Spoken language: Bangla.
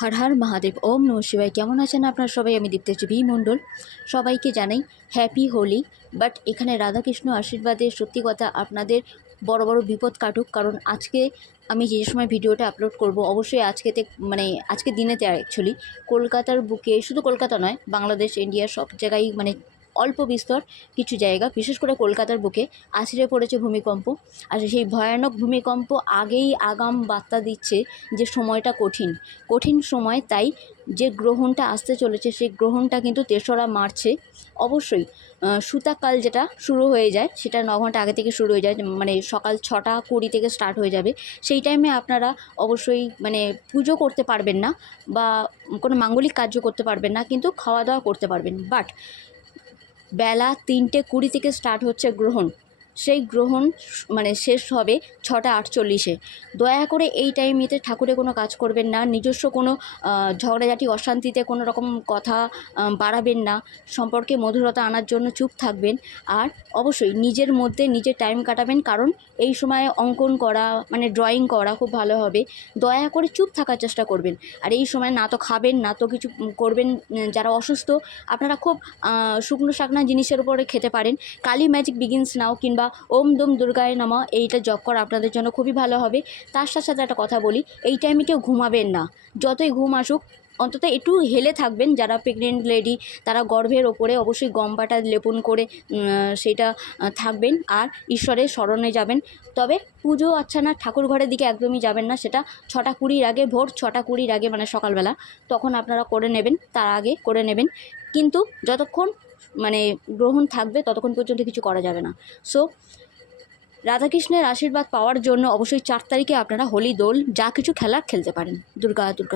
হর হর মহাদেব। ওম নমঃ শিবায়। কেমন আছেন আপনারা সবাই? আমি দীপ্তেশ্বর ভি মণ্ডল। সবাইকে জানাই হ্যাপি হোলি। বাট এখানে রাধাকৃষ্ণ আশীর্বাদে সত্যি কথা আপনাদের বড় বড় বিপদ কাটুক। কারণ আজকে আমি যে সময় ভিডিওটা আপলোড করব অবশ্যই আজকেতে আজকে দিনেতে অ্যাকচুয়ালি কলকাতার বুকে, শুধু কলকাতা নয়, বাংলাদেশ ইন্ডিয়ার সব জায়গায় অল্প বিস্তর কিছু জায়গা, বিশেষ করে কলকাতার বুকে আছড়ে পড়েছে ভূমিকম্প। আর সেই ভয়ানক ভূমিকম্প আগেই আগাম বার্তা দিচ্ছে যে সময়টা কঠিন সময়। তাই যে গ্রহণটা আসতে চলেছে সেই গ্রহণটা কিন্তু ৩রা মার্চে অবশ্যই সূতাকাল যেটা শুরু হয়ে যায়, সেটা ৯ ঘন্টা আগে থেকে শুরু হয়ে যায়, সকাল ৬টা ২০ থেকে স্টার্ট হয়ে যাবে। সেই টাইমে আপনারা অবশ্যই পুজো করতে পারবেন না বা কোনো মাঙ্গলিক কার্য করতে পারবেন না, কিন্তু খাওয়া দাওয়া করতে পারবেন। বাট বেলা ৩টে ২০ থেকে স্টার্ট হচ্ছে গ্রহণ। সেই গ্রহণ শেষ হবে ৬টা ৪৮-এ। দয়া করে এই টাইমেতে ঠাকুরের কোনো কাজ করবেন না, নিজস্ব কোনো ঝগড়াঝাটি অশান্তিতে কোনো রকম কথা বাড়াবেন না, সম্পর্কে মধুরতা আনার জন্য চুপ থাকবেন। আর অবশ্যই নিজের মধ্যে নিজে টাইম কাটাবেন, কারণ এই সময় অঙ্কন করা ড্রয়িং করা খুব ভালো হবে। দয়া করে চুপ থাকার চেষ্টা করবেন। আর এই সময় না তো খাবেন না তো কিছু করবেন। যারা অসুস্থ আপনারা খুব শুকনো শাকনা জিনিসের উপরে খেতে পারেন। কালী ম্যাজিক বিগিনস নাও কিংবা ওম দম দুর্গায় নমঃ এইটা জপ করা আপনাদের জন্য খুবই ভালো হবে। তার সাথে সাথে একটা কথা বলি, এই টাইমে কেউ ঘুমাবেন না। যতই ঘুম আসুক অন্তত একটু হেলে থাকবেন। যারা প্রেগনেন্ট লেডি তারা গর্ভের ওপরে অবশ্যই গমবাটা লেপন করে সেটা থাকবেন আর ঈশ্বরের শরণে যাবেন। তবে পুজো আচ্ছানা ঠাকুর ঘরের দিকে একদমই যাবেন না। সেটা ৬টা ২০ আগে, ভোর ৬টা ২০ আগে সকালবেলা তখন আপনারা করে নেবেন, তার আগে করে নেবেন। কিন্তু যতক্ষণ গ্রহণ থাকবে ততক্ষণ পর্যন্ত কিছু করা যাবে না। সো রাধাকৃষ্ণের আশীর্বাদ পাওয়ার জন্য অবশ্যই ৪ তারিখে আপনারা হোলি দোল যা কিছু খেলার খেলতে পারেন। দুর্গা দুর্গা।